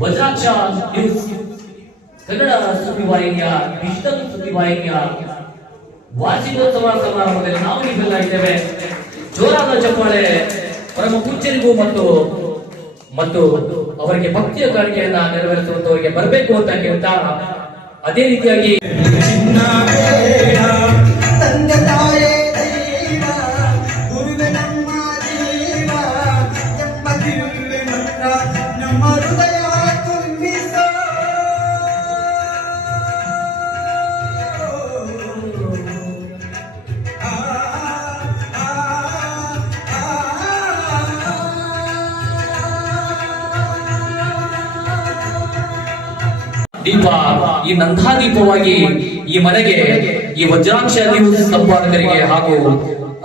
Vajraksha news Kannada ಸುದ್ದಿವಾಹಿನಿಯ digital ಸುದ್ದಿವಾಹಿನಿಯ ವಾರ್ಷಿಕೋತ್ಸವ ಸಮಾರಂಭದಲ್ಲಿ ನಾವು ನೀವೆಲ್ಲ ಇದ್ದೇವೆ. ಜೋರಾದ ಚಪ್ಪಾಳೆ ಪರಮ ಪೂಜ್ಯರಿಗೂ ಮತ್ತು ಅವರಿಗೆ ಭಕ್ತಿಯ ಕಾಣಿಕೆಯನ್ನ ನೆರವೇರಿಸುವಂತವರಿಗೆ ಬರಬೇಕು ಅಂತ ಹೇಳ್ತಾ, ಅದೇ ರೀತಿಯಾಗಿ ದೀಪ, ಈ ನಂದಾ ದೀಪವಾಗಿ ಈ ಮನೆಗೆ, ಈ ವಜ್ರಾಕ್ಷ ನ್ಯೂಸ್ ಸಂಪಾದಕರಿಗೆ ಹಾಗೂ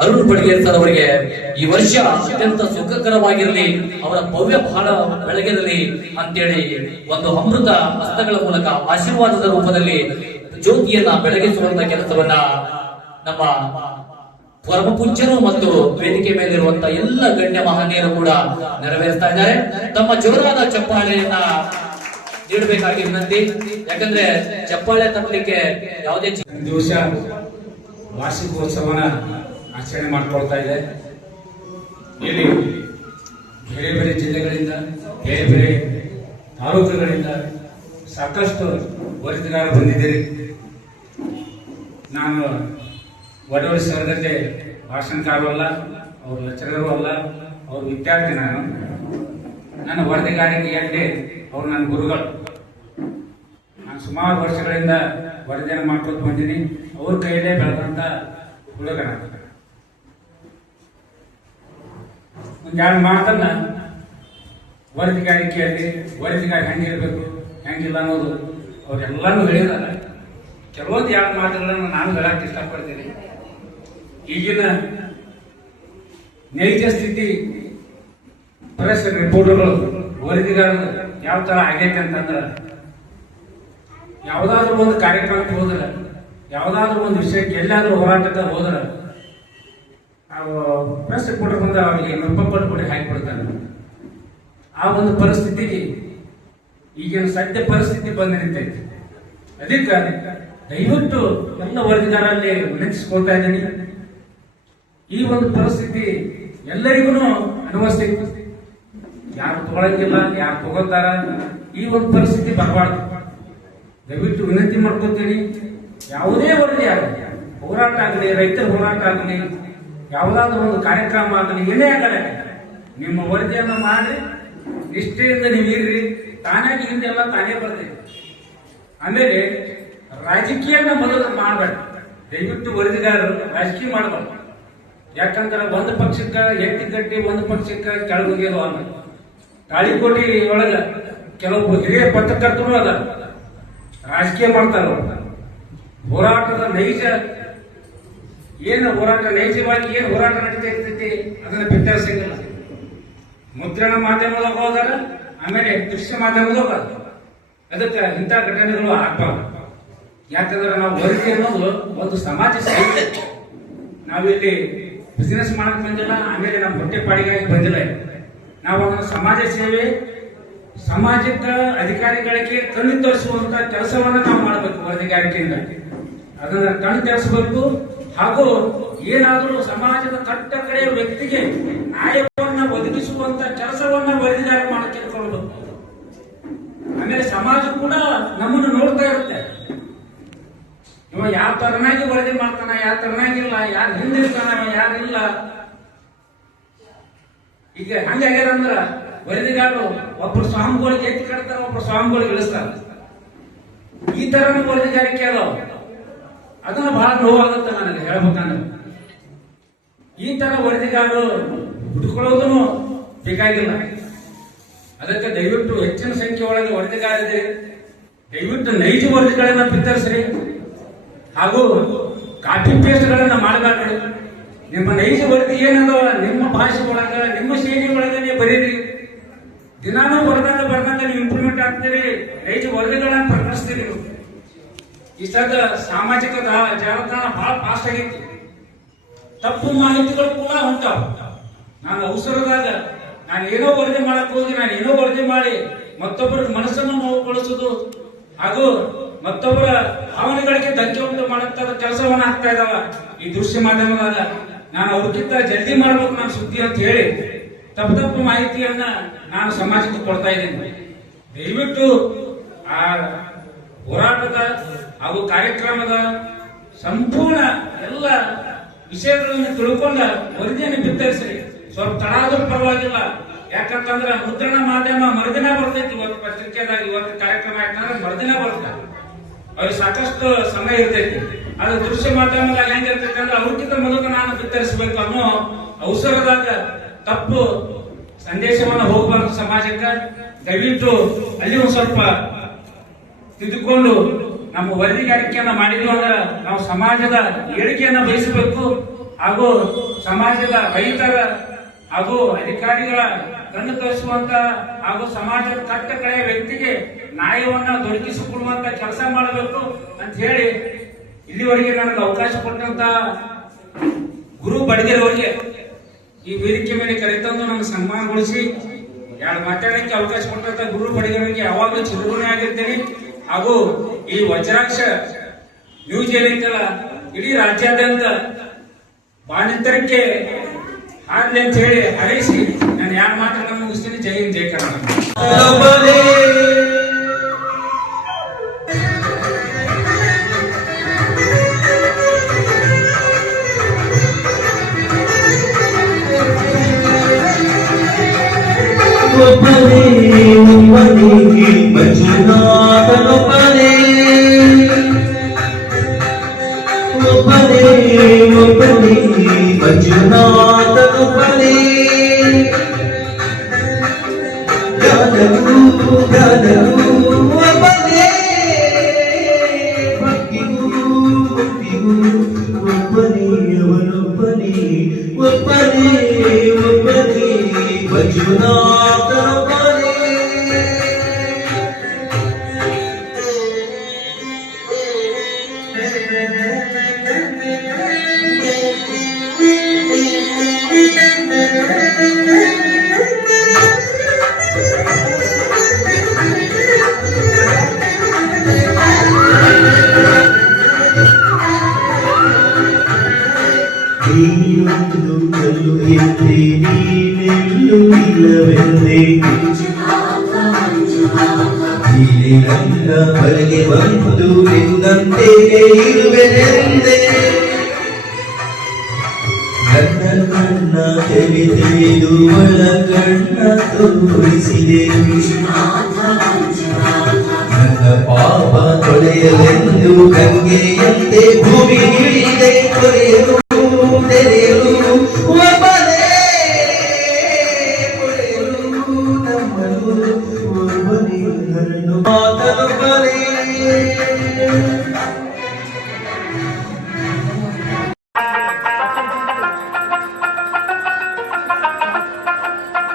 ಅರುಣ್ ಬಡ್ಗೇರ್ ಸರ್ ಅವರಿಗೆ ಈ ವರ್ಷ ಅತ್ಯಂತ ಸುಖಕರವಾಗಿರಲಿ, ಅವರ ಭವ್ಯ ಬಾಳ ಬೆಳಗಿರಲಿ ಅಂತೇಳಿ ಒಂದು ಅಮೃತ ಹಸ್ತಗಳ ಮೂಲಕ ಆಶೀರ್ವಾದದ ರೂಪದಲ್ಲಿ ಜ್ಯೋತಿಯನ್ನ ಬೆಳಗಿಸುವಂತ ಕೆಲಸವನ್ನ ನಮ್ಮ ಪರಮ ಪೂಜ್ಯರು ಮತ್ತು ವೇದಿಕೆ ಮೇಲಿರುವಂತಹ ಎಲ್ಲ ಗಣ್ಯ ಮಹನೀಯರು ಕೂಡ ನೆರವೇರಿಸ್ತಾ ಇದ್ದಾರೆ. ತಮ್ಮ ಜೋರಾದ ಚಪ್ಪಾಳೆಯನ್ನ ನೀಡಬೇಕಾಗಿ ವಿನಂತಿ. ಯಾಕಂದ್ರೆ ಚಪ್ಪಾಳೆ ತಟ್ಟಲಿಕ್ಕೆ ಯಾವುದೇ ದಿವಸ ವಾರ್ಷಿಕೋತ್ಸವನ ಆಚರಣೆ ಮಾಡ್ಕೊಳ್ತಾ ಇದೆ. ಇಲ್ಲಿ ಬೇರೆ ಬೇರೆ ಜಿಲ್ಲೆಗಳಿಂದ, ಬೇರೆ ಬೇರೆ ತಾಲೂಕುಗಳಿಂದ ಸಾಕಷ್ಟು ವರದಿಗಾರರು ಬಂದಿದ್ದೀರಿ. ನಾನು ವಡವಡಿ ಸರ್ಗತೆ ಭಾಷಣಕಾರರು ಅಲ್ಲ, ಅವರು ಲೆಕ್ಚರರು ಅಲ್ಲ, ಅವರು ವಿದ್ಯಾರ್ಥಿ. ನನ್ನ ವರದಿಗಾರಿಕೆಯಲ್ಲಿ ಅವರು ನನ್ನ ಗುರುಗಳು. ನಾನು ಸುಮಾರು ವರ್ಷಗಳಿಂದ ವರದಿಯನ್ನು ಮಾಡ್ಕೊತ ಬಂದೀನಿ. ಅವ್ರ ಕೈಯಲ್ಲೇ ಬೆಳೆದಂತ ಹುಡುಗ. ಒಂದೆರಡು ಮಾತನ್ನ ವರದಿಗಾರಿಕೆಯಲ್ಲಿ ವರದಿಗಾರಿ ಹೆಂಗಿರ್ಬೇಕು ಹೆಂಗಿಲ್ಲ ಅನ್ನೋದು ಅವರೆಲ್ಲಾನು ಹೇಳಿದಾರೆ. ಕೆಲವೊಂದು ಎರಡು ಮಾತುಗಳನ್ನು ನಾನು ಹೇಳಕ್ಕೆ ಇಷ್ಟಪಡ್ತೀನಿ. ಈಗಿನ ನೈಜ ಸ್ಥಿತಿ ಪ್ರೆಸ್ ರಿಪೋರ್ಟರ್ಗಳು ವರದಿಗಾರರು ಯಾವ ತರ ಆಗೈತೆ ಅಂತಂದ್ರೆ, ಯಾವುದಾದ್ರೂ ಒಂದು ಕಾರ್ಯಕ್ರಮಕ್ಕೆ ಹೋದ್ರೆ, ಯಾವುದಾದ್ರೂ ಒಂದು ವಿಷಯಕ್ಕೆ ಎಲ್ಲಾದ್ರೂ ಹೋರಾಟಕ್ಕೆ ಹೋದ್ರೆ ಪ್ರೆಸ್ ರಿಪೋರ್ಟರ್ ಬಂದ ಅವರಿಗೆ ಮೆಪ್ಪಟ್ಟು ಹಾಕಿಬಿಡ್ತಾನೆ. ಆ ಒಂದು ಪರಿಸ್ಥಿತಿಗೆ ಈಗಿನ ಸದ್ಯ ಪರಿಸ್ಥಿತಿ ಬಂದು ನಿಂತೈತಿ. ಅದಕ್ಕೆ ದಯವಿಟ್ಟು ಎಲ್ಲ ವರದಿಗಾರಲ್ಲಿ ವಿನಂತಿಸ್ಕೊಳ್ತಾ ಇದ್ದೀನಿ, ಈ ಒಂದು ಪರಿಸ್ಥಿತಿ ಎಲ್ಲರಿಗೂ ಅನುಭವಿಸ್ತೈತಿ. ಯಾರು ತಗೊಳಂಗಿಲ್ಲ, ಯಾರು ತಗೋತಾರ, ಈ ಒಂದು ಪರಿಸ್ಥಿತಿ ಬರಬಾರ್ದು. ದಯವಿಟ್ಟು ವಿನಂತಿ ಮಾಡ್ಕೊತೀನಿ. ಯಾವುದೇ ವರದಿ ಆಗಲಿ, ಹೋರಾಟ ಆಗಲಿ, ರೈತರ ಹೋರಾಟ ಆಗಲಿ, ಯಾವುದಾದ್ರೂ ಒಂದು ಕಾರ್ಯಕ್ರಮ ಆಗಲಿ, ಏನೇ ಆಗಲಿ, ನಿಮ್ಮ ವರದಿಯನ್ನು ಮಾಡಿ ನಿಷ್ಠೆಯಿಂದ ನೀವು ಇರ್ರಿ. ತಾನಾಗಿ ಹಿಂದೆಲ್ಲ ತಾನೇ ಬರ್ತೈತಿ. ಆಮೇಲೆ ರಾಜಕೀಯನ ಮೊದಲು ಮಾಡಬೇಡ. ದಯವಿಟ್ಟು ವರದಿಗಾರರು ರಾಜಕೀಯ ಮಾಡಬಾರ್ದು. ಯಾಕಂದ್ರೆ ಒಂದು ಪಕ್ಷಕ್ಕೆ ಎತ್ತಿ ಕಟ್ಟಿ ಒಂದು ಪಕ್ಷಕ್ಕೆ ಕೆಳಗೋಗ್ಯದು ಅಲ್ಲ. ತಾಳಿಕೋಟಿ ಒಳಗ ಕೆಲವೊಬ್ಬರು ಹಿರಿಯ ಪತ್ರಕರ್ತರು ಅದ ರಾಜಕೀಯ ಮಾಡ್ತಾರ. ಹೋರಾಟದ ನೈಜ ಏನು ಹೋರಾಟ, ನೈಜವಾಗಿ ಏನು ಹೋರಾಟ ನಡೀತಾ ಇರ್ತೈತಿ ಅದನ್ನ ಬಿತ್ತರಿಸಂಗಿಲ್ಲ. ಮುದ್ರಣ ಮಾಧ್ಯಮದಾಗ ಹೋದಾರ, ಆಮೇಲೆ ದೃಶ್ಯ ಮಾಧ್ಯಮದಾಗ ಅದಕ್ಕೆ ಇಂಥ ಘಟನೆಗಳು ಆಗ್ಬಾರ್ದು. ಯಾಕಂದ್ರೆ ನಾವು ವರದಿ ಅನ್ನೋದು ಒಂದು ಸಮಾಜ ಸೇವೆ. ನಾವಿಲ್ಲಿ ಬಿಸಿನೆಸ್ ಮಾಡಕ್ ಬಂದಿಲ್ಲ, ಆಮೇಲೆ ನಮ್ಮ ಹೊಟ್ಟೆ ಪಾಡಿಗಾಗಿ ಬಂದಿಲ್ಲ. ನಾವು ಅದನ್ನ ಸಮಾಜ ಸೇವೆ, ಸಮಾಜಕ್ಕೆ ಅಧಿಕಾರಿಗಳಿಗೆ ಕಣ್ಣು ತೋರಿಸುವಂತ ಕೆಲಸವನ್ನ ನಾವು ಮಾಡಬೇಕು. ವರದಿಗಾರಿಕೆಯಿಂದ ಅದನ್ನ ಕಣ್ಣು ತೋರಿಸಬೇಕು. ಹಾಗೂ ಏನಾದರೂ ಸಮಾಜದ ಕಟ್ಟ ಕಡೆಯ ವ್ಯಕ್ತಿಗೆ ನ್ಯಾಯವನ್ನ ಒದಗಿಸುವಂತ ಕೆಲಸವನ್ನ ವರದಿಗಾರ ಮಾಡಕ್ಕೆ ತಿಳ್ಕೊಳ್ಬೇಕು. ಆಮೇಲೆ ಸಮಾಜ ಕೂಡ ನಮ್ಮನ್ನು ನೋಡ್ತಾ ಇರುತ್ತೆ. ಇವ ಯಾವ ತರನಾಗಿ ವರದಿ ಮಾಡ್ತಾನ, ಯಾವ ತರನಾಗಿಲ್ಲ, ಯಾರು ಹಿಂದಿರ್ತಾನ, ಯಾರಿಲ್ಲ. ಈಗ ಹಂಗಾಗ್ಯಾರ ಅಂದ್ರ ವರದಿಗಾರರು ಒಬ್ಬರು ಸ್ವಾಮಿಗಳಿಗೆ ಎತ್ತಿ ಕಟ್ತಾರ, ಒಬ್ಬರು ಸ್ವಾಮಿಗಳಿಗೆ ಇಳಿಸ್ತಾರ. ಈ ತರನ ವರದಿಗಾರಿಕೆ ಅದಾವ. ಅದನ್ನ ಬಹಳ ನೋವಾಗುತ್ತೆ ನನಗೆ ಹೇಳ್ಬೇಕಂದ್ರೆ. ಈ ತರ ವರದಿಗಾರರು ಹುಡುಕೊಳ್ಳೋದನ್ನು ಬೇಕಾಗಿಲ್ಲ. ಅದಕ್ಕೆ ದಯವಿಟ್ಟು ಹೆಚ್ಚಿನ ಸಂಖ್ಯೆ ಒಳಗೆ ವರದಿಗಾರಿದೆ. ದಯವಿಟ್ಟು ನೈಜ ವರದಿಗಳನ್ನ ಬಿತ್ತರಿಸ್ರಿ. ಹಾಗೂ ಕಾಪಿ ಪೇಸ್ಟ್ ಗಳನ್ನ ಮಾಡಬೇಡ್ರಿ. ನಿಮ್ಮ ನೈಜ ವರದಿ ಏನದವ ನಿಮ್ಮ ಭಾಷೆ ಒಳಗ, ನಿಮ್ಮ ಶೈಲಿ ಒಳಗ ನೀವು ಬರೀರಿ. ದಿನಾನೂ ಬರ್ದಂಗ ನೀವು ಇಂಪ್ರೂವ್ಮೆಂಟ್ ಆಗ್ತೀರಿ. ನೈಜ ವರದಿಗಳನ್ನ ಪ್ರಕಟಿಸ್ತೀರಿ. ಈ ಸದ ಸಾಮಾಜಿಕ ಜಾಲತಾಣ ಬಹಳ ಫಾಸ್ಟ್ ಆಗೈತಿ. ತಪ್ಪು ಮಾಹಿತಿಗಳು ಕೂಡ ಹೊಂಟಾವ. ನಾನು ಅವಸರದಾಗ ನಾನು ಏನೋ ವರದಿ ಮಾಡಕ್ ಹೋಗಿ ನಾನು ಏನೋ ವರದಿ ಮಾಡಿ ಮತ್ತೊಬ್ಬರ ಮನಸ್ಸನ್ನು ನೋವುಗೊಳಿಸುವುದು ಹಾಗೂ ಮತ್ತೊಬ್ಬರ ಭಾವನೆಗಳಿಗೆ ಧಕ್ಕೆ ಉಂಟು ಮಾಡುವಂತ ಕೆಲಸವನ್ನ ಆಗ್ತಾ ಇದಾವ ಈ ದೃಶ್ಯ ಮಾಧ್ಯಮದಾಗ. ನಾನು ಅವ್ರಿಗಿಂತ ಜಲ್ದಿ ಮಾಡ್ಬೇಕು ನಾನು ಸುದ್ದಿ ಅಂತ ಹೇಳಿ ತಪ್ಪು ಮಾಹಿತಿಯನ್ನ ನಾನು ಸಮಾಜಕ್ಕೆ ಕೊಡ್ತಾ ಇದ್ದೀನಿ. ದಯವಿಟ್ಟು ಆ ಹೋರಾಟದ ಹಾಗೂ ಕಾರ್ಯಕ್ರಮದ ಸಂಪೂರ್ಣ ಎಲ್ಲ ವಿಷಯಗಳನ್ನು ತಿಳ್ಕೊಂಡ ವರದಿಯನ್ನು ಬಿತ್ತರಿಸ್ರಿ. ಸ್ವಲ್ಪ ತಡ ಆದ್ರೂ ಪರವಾಗಿಲ್ಲ, ಯಾಕಂತಂದ್ರೆ ಮುದ್ರಣ ಮಾಧ್ಯಮ ಮರುದಿನ ಬರ್ತೈತಿ. ಇವತ್ತು ಪತ್ರಿಕೆದಾಗ ಇವತ್ತು ಕಾರ್ಯಕ್ರಮ ಯಾಕಂದ್ರೆ ಮರುದಿನ ಬರುತ್ತೆ, ಅವ್ರಿಗೆ ಸಾಕಷ್ಟು ಸಮಯ ಇರ್ತೈತಿ. ಅದು ದೃಶ್ಯ ಮಾಧ್ಯಮದಾಗ ಹೆಂಗಿರ್ತೈತಿ ಅಂದ್ರೆ ಅವ್ರಿಗಿಂತ ಮೊದಲು ನಾನು ಬಿತ್ತರಿಸಬೇಕು ಅನ್ನೋ ಅವಸರದಾಗ ತಪ್ಪು ಸಂದೇಶವನ್ನ ಹೋಗಬಾರ್ದು ಸಮಾಜಕ್ಕೆ. ದಯವಿಟ್ಟು ಅಲ್ಲಿ ಒಂದು ಸ್ವಲ್ಪ ತಿದ್ದುಕೊಂಡು ನಮ್ಮ ವರದಿಗಾರಿಕೆಯನ್ನ ಮಾಡಿದ್ವಿ ಅಂದ್ರೆ ನಾವು ಸಮಾಜದ ಏಳಿಗೆಯನ್ನ ಬಯಸಬೇಕು ಹಾಗೂ ಸಮಾಜದ ರೈತರ ಹಾಗೂ ಅಧಿಕಾರಿಗಳ ಕಣ್ಣು ತೋರಿಸುವಂತ ಹಾಗೂ ಸಮಾಜದ ಕಟ್ಟ ಕಡೆಯ ವ್ಯಕ್ತಿಗೆ ನ್ಯಾಯವನ್ನ ದೊರಕಿಸಿಕೊಡುವಂತ ಕೆಲಸ ಮಾಡಬೇಕು ಅಂತ ಹೇಳಿ ಇಲ್ಲಿವರೆಗೆ ನನಗೆ ಅವಕಾಶ ಕೊಟ್ಟಂತ ಗುರು ಬಡಗೇರ್ ಅವರಿಗೆ ಈ ವೇದಿಕೆ ಮೇಲೆ ಕರೆತಂದು ನನ್ನ ಸನ್ಮಾನಗೊಳಿಸಿ ಎರಡು ಮಾತಾಡಕ್ಕೆ ಅವಕಾಶ ಕೊಟ್ಟಂತ ಗುರು ಬಡಗೇರಿಗೆ ಯಾವಾಗಲೂ ಚಿರಋಣಿ ಆಗಿರ್ತೇನೆ. ಹಾಗೂ ಈ ವಜ್ರಾಕ್ಷ ನ್ಯೂಸ್ ಏನೈತಲ್ಲ ಇಡೀ ರಾಜ್ಯಾದ್ಯಂತ ಬಾಣಿತರಕ್ಕೆ ಆಗ್ಲಿ ಅಂತ ಹೇಳಿ ಹಾರೈಸಿ ನಾನು ಯಾರು ಮಾತನ್ನ ಮುಗಿಸ್ತೀನಿ. ಜೈ ಹಿಂದ್, ಜೈ ಕರ್ನಾಟಕ. ಬಳಿಗೆ ಬಂದು ನಿನ್ನಂತೆ ಇರುವೆನೆಂದೆ ನನ್ನ ಕಣ್ಣ ತೆರೆದು ಒಳಗಣ್ಣ ತೋರಿಸಿದೆ. ನನ್ನ ಪಾಪ ತೊಳೆಯಲೆಂದು ಗಂಗೆಯಂತೆ ಭೂಮಿ ಹಿಡಿದೆ ತೊರೆಯಲು ತೆರೆಯಲು ಒಬ್ಬನೇ ಕೊಳೆಯಲು ನಮ್ಮನು ಒಬ್ಬನೇ ಹರನು ಮಾತನು ಬರೆ